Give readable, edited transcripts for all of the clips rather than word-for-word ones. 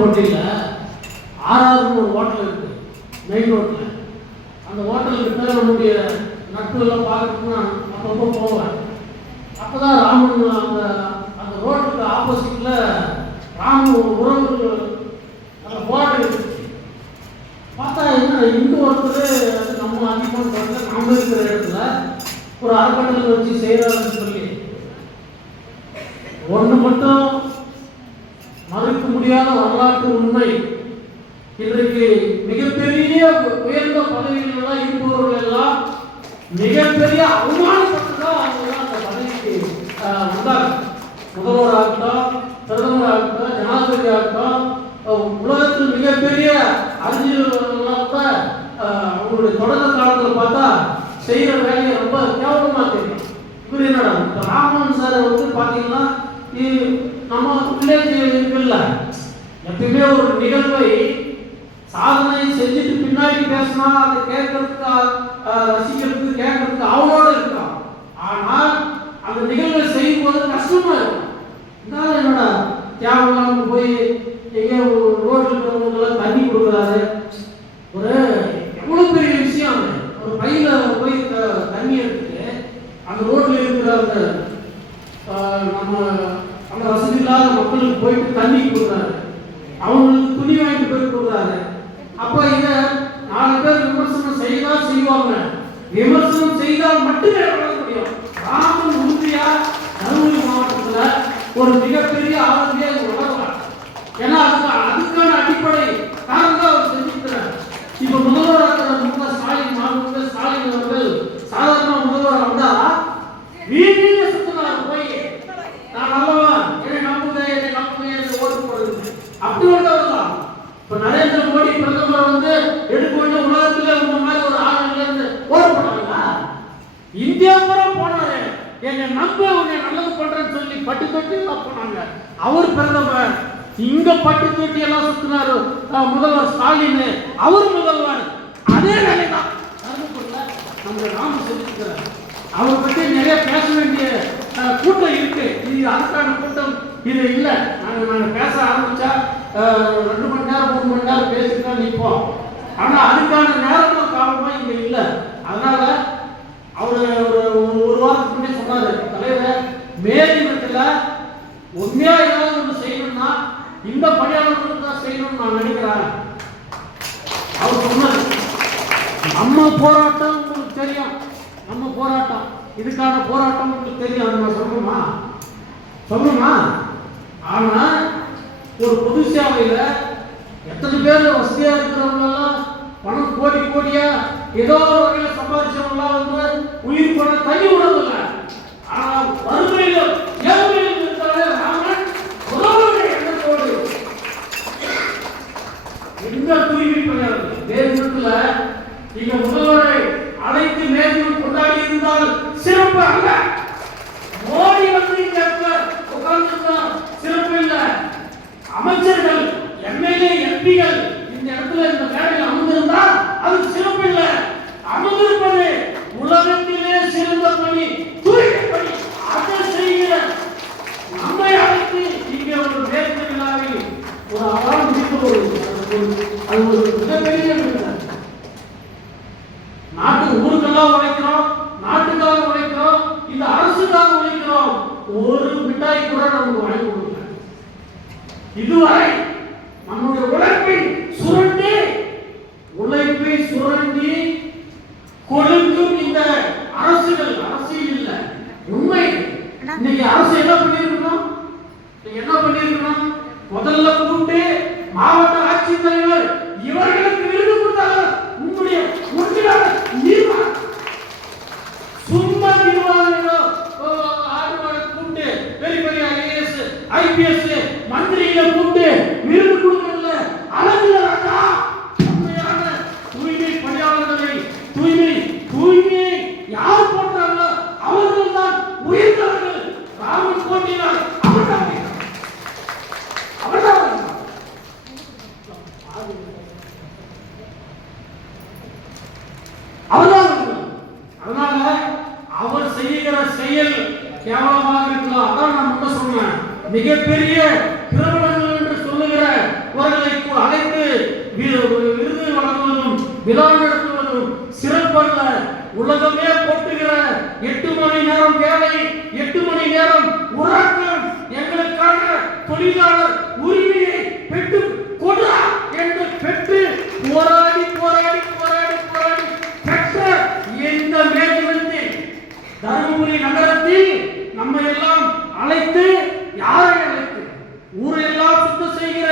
ஹோட்டலில் ஆறாவது ஒரு ஹோட்டல் இருக்கு மெயின் ரோட்டில். அந்த ஹோட்டலுக்கிட்ட நம்முடைய நட்புலாம் பார்க்கறதுக்கு நான் அப்பப்போ போவேன். அப்போ தான் ராமன் அந்த அந்த ரோட்டுக்கு ஆப்போசிட்டில் ராமன் உறவு அந்த போராட்டம் இருந்துச்சு. பார்த்தா என்ன இந்து ஒருத்தர் அது நம்ம அதிகமாக பார்த்து நம்ம இருக்கிற இடத்துல ஒரு அறக்கட்டளை வச்சு செய்கிறாருன்னு சொல்லி ஒன்று மட்டும் மறுக்க முடியாத வரலாற்று உண்மை. இன்றைக்கு மிகப்பெரிய உயர்ந்த பதவிகளெல்லாம் இருப்பவர்கள் எல்லாம் மிகப்பெரிய அவமானப்பட்டுதான் அவங்க அந்த பதவிக்கு வந்தாங்க. முதல்வராகட்டும், பிரதமராகட்டும், ஜனாதிபதி ஆகட்டும், உலகத்தில் மிகப்பெரிய அறிஞர்கள்லாம் கூட அவங்களுடைய தொடக்க காலத்தில் பார்த்தா செய்கிற வேலையை ரொம்ப கேவலமாக தெரியும். இவர் என்னடா இப்போ ராமன் சார் வந்து பார்த்தீங்கன்னா நம்ம வில்லேஜ் இருக்குல்ல, எப்பயுமே ஒரு நிகழ்வை சாதனை செஞ்சுட்டு பின்னாடி பேசினா அதை கேட்கறதுக்கு ரசிக்கிறதுக்கு கேட்கறதுக்கு அவனோட இருக்கான். ஆனால் அந்த நிகழ்வை செய்யும் போது கஷ்டமா இருக்கும். இருந்தாலும் என்னோட தியாகம் போய் எங்கேயோ ரோட்டில் இருக்கிறவங்களுக்கெல்லாம் தண்ணி கொடுக்குறாரு. ஒரு எவ்வளோ பெரிய விஷயம். ஒரு பையில போய் தண்ணி எடுத்துட்டு அந்த ரோட்டில் இருக்கிற அந்த நம்ம அந்த வசதி இல்லாத மக்களுக்கு போயிட்டு தண்ணி கொடுக்குறாரு, அவங்களுக்கு துணி வாங்கிட்டு போய் கொடுக்குறாரு. அப்ப இதை 4 பேர் விமர்சனம் செய்தால் செய்வாங்க. விமர்சனம் செய்தால் மட்டுமே வளர முடியும். ராமன் உறுதியா தருமபுரி மாவட்டத்துல ஒரு மிகப்பெரிய ஆளுமையை வளரலாம். ஏன்னா அதுக்கான அடிப்படை காரணம் தான் அவர் செஞ்சுக்கிறார். இப்ப முதல்வராக ஸ்டாலின் அவர்கள் சாதாரண முதல்வர் வந்தா வீதியில சுத்தினார் போய் நான் நல்லவன், என்னை நம்புங்க ஓட்டு போடுறது அப்படி வந்தவர்தான். இப்ப நரேந்திர மோடி பிரதமர் வந்து எடுக்க வேண்டிய உலகத்துல இந்த மாதிரி ஒரு ஆளுநர்ல இருந்து ஓட்டு போனாங்களா? இந்தியா பூரா போனாரு, என்னை நம்ப உன்னை நல்லது பண்றேன்னு சொல்லி பட்டு தொட்டி எல்லாம் போனாங்க. அவர் பிரதமர் இங்க பட்டு தொட்டி எல்லாம் சுத்தினாரு முதல்வர் ஸ்டாலின், அவர் முதல்வர். அதே வேலைதான் நம்ம ராம செஞ்சுக்கிறார். அவரை பற்றி நிறைய பேச வேண்டிய கூட்டம் இருக்கு. இது அதுக்கான கூட்டம் இது இல்லை. நாங்கள் பேச ஆரம்பிச்சா 2 மணி நேரம் 3 மணி நேரம் பேசிட்டு தான் நிற்போம். ஆனால் அதுக்கான நேரமும் காலமாக இங்கே இல்லை. அதனால அவர் ஒரு வாரத்துக்கு முன்னே சொன்னார், தலைவர் மேலிடத்தில் உண்மையா ஏதாவது ஒன்று செய்யணும்னா இந்த பணியாளர்களுக்கு தான் செய்யணும்னு நான் நினைக்கிறேன். அவர் சொன்னார், நம்ம போராட்டம் உங்களுக்கு தெரியும், நம்ம போராட்டம் இதுக்கான போராட்டம் உங்களுக்கு தெரியும். அது நான் சொல்லணுமா? ஆனா ஒரு பொது சேவையில எத்தனை பேர் வசதியா இருக்கிறவங்க எல்லாம் பணம் கோடியா ஏதோ ஒரு வகையில சம்பாதிச்சவங்க வந்து உயிர் போன தனி உணர்வுல. ஆனா வறுமையில ஏழ்மையில் இருந்தாலே ராமன் உறவுடைய எண்ணத்தோடு எந்த தூய்மை பணியாளர்கள் தேசத்துல நீங்க முதல்வரை அழைத்து மேலும் கொண்டாடி இருந்தால் சிறப்பு அல்ல. மோடி வந்து இங்க உட்கார்ந்து சிறப்பு இல்ல. அமைச்சர்கள், எம்எல்ஏ, எம்பிகள் இந்த இடத்துல இந்த மேடையில் அமர்ந்திருந்தால் அது சிறப்பு இல்ல. அமர்ந்திருப்பது உலகத்திலே சிறந்த பணி, தூய்மை பணி. அதை செய்கிற நம்மை அழைத்து இங்க ஒரு வேலை விழாவில் ஒரு அவார்டு அது ஒரு மிகப்பெரிய நாட்டு ஊருக்கெல்லாம் உழைக்கிறோம், நாட்டுக்காக உழைக்கிறோம், இந்த அரசுக்காக உழைக்கிறோம். ஒரு மிட்டாய் கூட நமக்கு வாங்கி கொடுக்கல. இதுவரை நம்முடைய உழைப்பை சுரண்டி கொடுக்கும் இந்த அரசியல் இல்லை. உண்மை இன்னைக்கு அரசு என்ன பண்ணிருக்கணும்? முதல்ல கூப்பிட்டு மாவட்ட ஆட்சித்தலைவர் இவர்களுக்கு விருது கொடுத்தாங்க. உங்களுடைய சும்மா நிர்வாகிகளோ கூப்பிட்டு பெரிய பெரிய ஐஏஎஸ் ஐபிஎஸ் மந்திரிகளை கூப்பிட்டு விருது கொடுக்கல. அழகுல உண்மையான தூய்மை பணியாளர்களை தூய்மை யார் போட்டாங்களோ அவர்கள் தான் உயர்ந்தவர்கள். ராமன் போட்டினால் அவர்தான் அதனால அவர் செய்கிற செயல் கேவலமாக இருக்கலாம். அதான் நான் சொன்னேன், மிகப்பெரிய பிரபலங்கள் என்று சொல்லுகிற ஒரு விருது வழங்குவதும் விழா நடத்துவதும் சிறப்பல்ல. உலகமே போட்டுகிற 8 மணி நேரம் வேலை, 8 மணி நேரம் உறக்கம், எங்களுக்கான தொழிலாளர் உரிமையை பெற்று கொடு என்று பெற்று போராடி போராடி போராடி போராடி பெற்ற இந்த மேல்நிலத்தில் தருமபுரி நகரத்தில் நம்ம எல்லாம் அழைத்து, யாரை அழைத்து? ஊரையெல்லாம் சுத்தம் செய்கிற,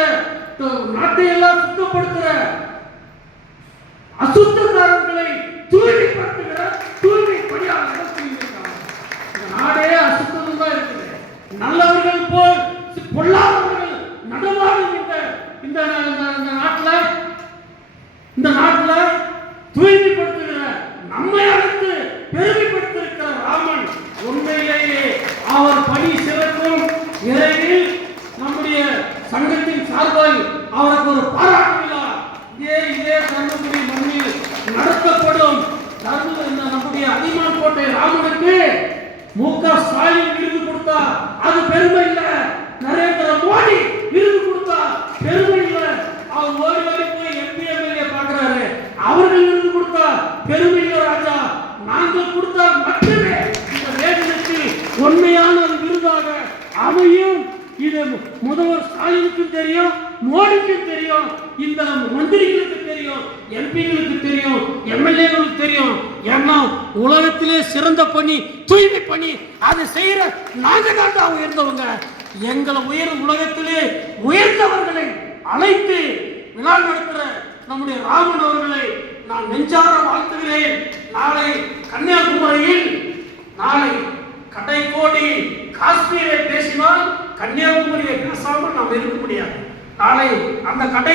நாட்டை எல்லாம் சுத்தப்படுத்துகிற, அசுத்தக்காரர்களை தூய்மைப்படுத்துகிற தூய்மை பணியாளர்கள் தூய்மைக்காக. இந்த நாடே அசுத்தம் தான் இருக்குது. நல்லவர்கள் போல் பொல்லாதவர்கள் நடமாடும் இந்த நாட்டில் தூய்மைப்படுத்துகிற, நம்மை அழைத்து பெருமைப்படுத்திருக்கிற ராமன் உண்மையிலேயே அவர் பணி சிறக்கும். விரைவில் நம்முடைய சங்கத்தின் சார்பால் அவருக்கு ஒரு பாராட்டு விழா இதே தர்மபுரி மண்ணில் நடத்தப்படும். நம்முடைய அதியமான் கோட்டை ராமனுக்கு மு.க. ஸ்டாலின் விருது கொடுத்தா அது பெருமை இல்ல, நரேந்திர மோடி விருது கொடுத்தா பெருமை இல்ல. அவர் ஓடி ஓடி போய் எம்பி எம்எல்ஏ பார்க்கிறாரு, அவர்கள் விருது கொடுத்தா பெருமை இல்ல ராஜா. நாங்கள் கொடுத்தால் மட்டுமே இந்த வேதனைக்கு உண்மையான விருதாக அமையும். இது முதல்வர் ஸ்டாலினுக்கும் தெரியும், மோடிக்கும் தெரியும், இந்த மந்திரிகளுக்கு தெரியும், எம்பிகளுக்கு தெரியும், எம்எல்ஏகளுக்கு தெரியும். ஏன்னா உலகத்திலே சிறந்த பணி தூய்மை பணி அதை செய்யற நாங்க தான் உயர்ந்தவங்க. எங்களை உலகத்திலே உயர்ந்தவர்களை அழைத்து விழா நடத்துகிற நம்முடைய ராமன் அவர்களை நான் நெஞ்சார வாழ்த்துகிறேன். நாளை கன்னியாகுமரியில், நாளை கடைக்கோடி காஷ்மீரை பேசினால் கன்னியாகுமரியை பேசாமல் நாம் இருக்க முடியாது. நாளை அந்த கடை